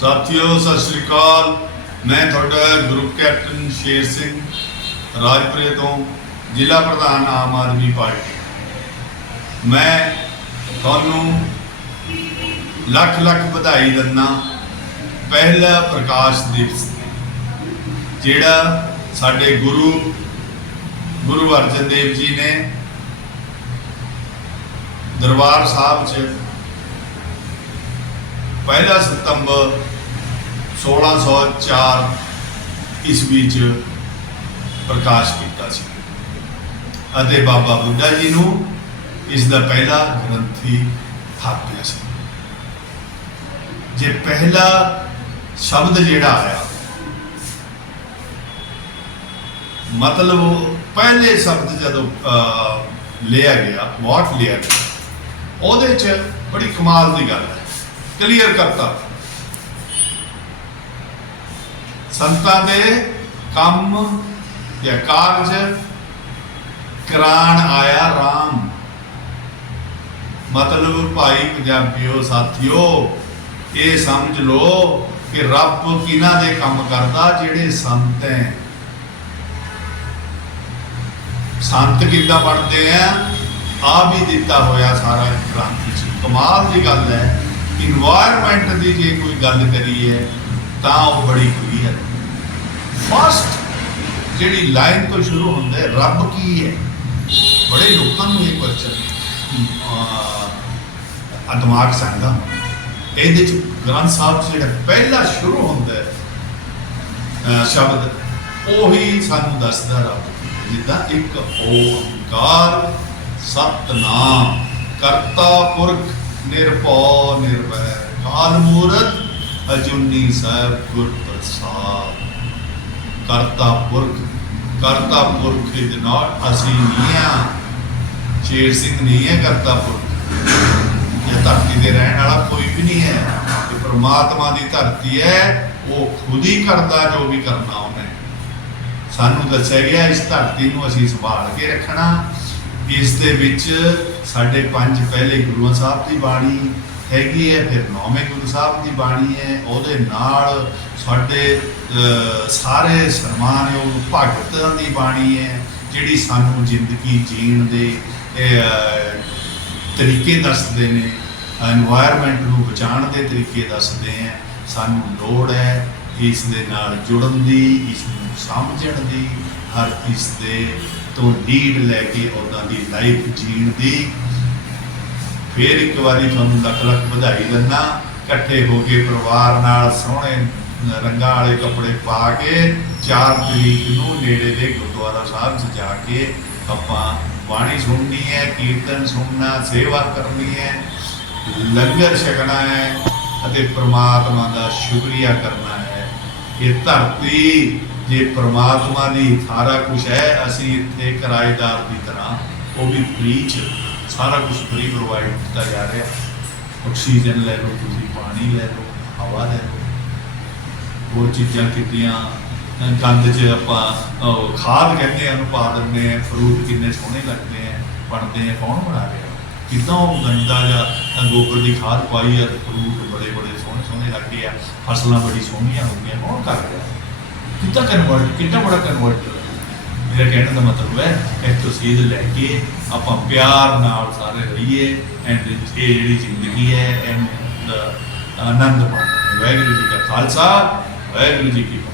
ਸਾਥੀਓ, ਸਤਿ ਸ੍ਰੀ ਅਕਾਲ। ਮੈਂ ਤੁਹਾਡਾ ਗਰੁੱਪ ਕੈਪਟਨ ਸ਼ੇਰ ਸਿੰਘ, ਰਾਜਪੁਰੇ ਤੋਂ ਜ਼ਿਲ੍ਹਾ ਪ੍ਰਧਾਨ ਆਮ ਆਦਮੀ ਪਾਰਟੀ। ਮੈਂ ਤੁਹਾਨੂੰ ਲੱਖ ਲੱਖ ਵਧਾਈ ਦਿੰਦਾ ਪਹਿਲਾ ਪ੍ਰਕਾਸ਼ ਦਿਵਸ, ਜਿਹੜਾ ਸਾਡੇ ਗੁਰੂ ਗੁਰੂ ਅਰਜਨ ਦੇਵ ਜੀ ਨੇ ਦਰਬਾਰ ਸਾਹਿਬ 'ਚ ਪਹਿਲਾ ਸਤੰਬਰ 1604 ਈਸਵੀ 'ਚ ਪ੍ਰਕਾਸ਼ ਕੀਤਾ ਸੀ। ਅਤੇ ਬਾਬਾ ਬੁੱਢਾ ਜੀ ਨੂੰ ਇਸ ਦਾ ਪਹਿਲਾ ਗ੍ਰੰਥੀ ਥਾਪਿਆ ਸੀ। ਜੇ ਪਹਿਲਾ ਸ਼ਬਦ ਜਿਹੜਾ ਆਇਆ, ਮਤਲਬ ਪਹਿਲੇ ਸ਼ਬਦ ਜਦੋਂ ਲਿਆ ਗਿਆ ਵਾਟ ਲਿਆ ਗਿਆ, ਉਹਦੇ 'ਚ ਬੜੀ ਕਮਾਲ ਦੀ ਗੱਲ ਹੈ। ਕਲੀਅਰ ਕਰਤਾ। ਸੰਤਾਂ ਦੇ ਕੰਮ ਜਾਂ ਕਾਰਜ ਕਰਾਣ ਆਇਆ RAM ਮਤਲਬ ਭਾਈ ਪੰਜਾਬੀਓ, ਸਾਥੀਓ, ਇਹ ਸਮਝ ਲਓ ਕਿ ਰੱਬ ਕਿਹਨਾਂ ਦੇ ਕੰਮ ਕਰਦਾ, ਜਿਹੜੇ ਸੰਤ ਹੈ। ਸੰਤ ਕਿੱਦਾਂ ਬਣਦੇ ਆ? ਆ ਵੀ ਦਿੱਤਾ ਹੋਇਆ ਸਾਰਾ ਗ੍ਰੰਥ ਚ। ਕਮਾਲ ਦੀ ਗੱਲ ਹੈ। ਇਨਵਾਇਰਨਮੈਂਟ ਦੀ ਜੇ ਕੋਈ ਗੱਲ ਕਰੀਏ, ਤਾਂ ਉਹ ਬੜੀ ਕਲੀਅਰ ਹੈ। ਫਸਟ ਜਿਹੜੀ ਲਾਈਨ ਤੋਂ ਸ਼ੁਰੂ ਹੁੰਦਾ ਹੈ, ਰੱਬ ਕੀ ਹੈ? ਬੜੇ ਲੋਕਾਂ ਨੂੰ ਇਹ ਕੁਐਸਚਨ ਆ ਦਿਮਾਗ ਸੰਗਾ ਇਹਦੇ ਚ ਗ੍ਰੰਥ ਸਾਹਿਬ 'ਚ ਜਿਹੜਾ ਪਹਿਲਾ ਸ਼ੁਰੂ ਹੁੰਦਾ ਹੈ ਸ਼ਬਦ, ਉਹੀ ਸਾਨੂੰ ਦੱਸਦਾ ਰੱਬ ਜਿੱਦਾਂ ਇੱਕ ਓੰਕਾਰ, ਸਤਨਾਮ, ਕਰਤਾ ਪੁਰਖ ਨਿਰਭਉ ਨਿਰਵੈਰ ਕਾਲ ਮੂਰਤ ਅਜੂਨੀ ਸਾਹਿਬ ਗੁਰ ਪ੍ਰਸਾਦ। ਕਰਤਾ ਪੁਰਖ ਕਰਤਾ ਪੁਰਖ ਇਜ਼ ਨਾਟ ਅਸੀਂ ਨਹੀਂ ਆ। ਸ਼ੇਰ ਸਿੰਘ ਨਹੀਂ ਹੈ ਕਰਤਾ ਪੁਰਖ। ਇਹ ਧਰਤੀ ਦੇ ਰਹਿਣ ਵਾਲਾ ਕੋਈ ਵੀ ਨਹੀਂ ਹੈ। ਇਹ ਪ੍ਰਮਾਤਮਾ ਦੀ ਧਰਤੀ ਹੈ, ਉਹ ਖੁਦ ਹੀ ਕਰਦਾ ਜੋ ਵੀ ਕਰਨਾ ਉਹਨੇ। ਸਾਨੂੰ ਦੱਸਿਆ ਗਿਆ, ਇਸ ਧਰਤੀ ਨੂੰ ਅਸੀਂ ਸੰਭਾਲ ਕੇ ਰੱਖਣਾ। ਇਸ ਦੇ ਵਿੱਚ ਸਾਡੇ ਪੰਜ ਪਹਿਲੇ ਗੁਰੂਆਂ ਸਾਹਿਬ ਦੀ ਬਾਣੀ ਹੈਗੀ ਹੈ, ਫਿਰ ਨੌਵੇਂ ਗੁਰੂ ਸਾਹਿਬ ਦੀ ਬਾਣੀ ਹੈ, ਉਹਦੇ ਨਾਲ ਸਾਡੇ ਸਾਰੇ ਸਨਮਾਨਯੋਗ ਭਗਤਾਂ ਦੀ ਬਾਣੀ ਹੈ, ਜਿਹੜੀ ਸਾਨੂੰ ਜ਼ਿੰਦਗੀ ਜੀਣ ਦੇ ਤਰੀਕੇ ਦੱਸਦੇ ਨੇ এনवायरमेंट ਨੂੰ ਬਚਾਉਣ ਦੇ ਤਰੀਕੇ ਦੱਸਦੇ ਆ ਸਾਨੂੰ ਲੋੜ ਹੈ ਇਸ ਦੇ ਨਾਲ ਜੁੜਨ ਦੀ, ਇਸ ਨੂੰ ਸਮਝਣ ਦੀ, ਹਰ ਇਸ ਦੇ ਤੋਂ ਲੀਡ ਲੈ ਕੇ ਉਹਨਾਂ ਦੀ ਲਾਈਫ ਜੀਣ ਦੀ। ਫਿਰ ਇੱਕ ਵਾਰੀ ਤੁਹਾਨੂੰ ਲੱਖ ਲੱਖ ਵਧਾਈ ਦਿੰਦਾ। ਇਕੱਠੇ ਹੋ ਕੇ ਪਰਿਵਾਰ ਨਾਲ ਸੋਹਣੇ ਰੰਗਾਂ ਵਾਲੇ ਕੱਪੜੇ ਪਾ ਕੇ 4 ਤਰੀਕ ਨੂੰ ਨੇੜੇ ਦੇ ਗੁਰਦੁਆਰਾ ਸਾਹਿਬ 'ਚ ਜਾ ਕੇ ਆਪਾਂ ਬਾਣੀ ਸੁਣਨੀ ਹੈ, ਕੀਰਤਨ ਸੁਣਨਾ, ਸੇਵਾ ਕਰਨੀ ਹੈ, ਲੰਗਰ ਛਕਣਾ ਹੈ ਅਤੇ ਪ੍ਰਮਾਤਮਾ ਦਾ ਸ਼ੁਕਰੀਆ ਕਰਨਾ ਇਹ ਧਰਤੀ ਜੇ ਪ੍ਰਮਾਤਮਾ ਦੀ ਸਾਰਾ ਕੁਝ ਹੈ, ਅਸੀਂ ਇੱਥੇ ਕਿਰਾਏਦਾਰ ਦੀ ਤਰ੍ਹਾਂ ਉਹ ਵੀ ਫ੍ਰੀ ਚ ਸਾਰਾ ਕੁਝ ਫ੍ਰੀ ਪ੍ਰੋਵਾਈਡ ਕੀਤਾ ਜਾ ਰਿਹਾ। ਆਕਸੀਜਨ ਲੈ ਲਓ, ਤੁਸੀਂ ਪਾਣੀ ਲੈ ਲਓ, ਹਵਾ ਲੈ ਲਓ। ਹੋਰ ਚੀਜ਼ਾਂ ਕੀਤੀਆਂ ਗੰਦ 'ਚ ਆਪਾਂ ਖਾਦ ਕਹਿੰਦੇ ਆ, ਉਹਨੂੰ ਪਾ ਦਿੰਦੇ ਆ ਫਰੂਟ ਕਿੰਨੇ ਸੋਹਣੇ ਲੱਗਦੇ ਆ, ਬਣਦੇ ਆ, ਕੌਣ ਬਣਾ ਰਿਹਾ? ਕਿੱਦਾਂ ਉਹ ਗੰਦਾ ਜਾਂ ਗੋਬਰ ਦੀ ਖਾਦ ਪਾਈ ਆ ਫਰੂਟ ਬੜੇ ਬੜੇ ਸੋਹਣੇ ਸੋਹਣੇ ਲੱਗਦੇ ਆ, ਫਸਲਾਂ ਬੜੀ ਸੋਹਣੀਆਂ ਹੋ ਗਈਆਂ, ਕੌਣ ਕਰ ਰਿਹਾ? ਕਿੱਦਾਂ ਕਨਵਰਟ ਕਿੰਨਾ ਬੜਾ ਕਨਵਰਟ ਮੇਰਾ ਕਹਿਣ ਦਾ ਮਤਲਬ ਹੈ, ਇੱਥੋਂ ਸੀਧ ਲੈ ਕੇ ਆਪਾਂ ਪਿਆਰ ਨਾਲ ਸਾਰੇ ਰਹੀਏ ਐਂਡ ਇਹ ਜਿਹੜੀ ਜ਼ਿੰਦਗੀ ਹੈ ਐਂਡ ਆਨੰਦ ਮਾਣੋ। ਵਾਹਿਗੁਰੂ ਜੀ ਕਾ ਖਾਲਸਾ, ਵਾਹਿਗੁਰੂ ਜੀ ਕੀ ਫਤਿਹ।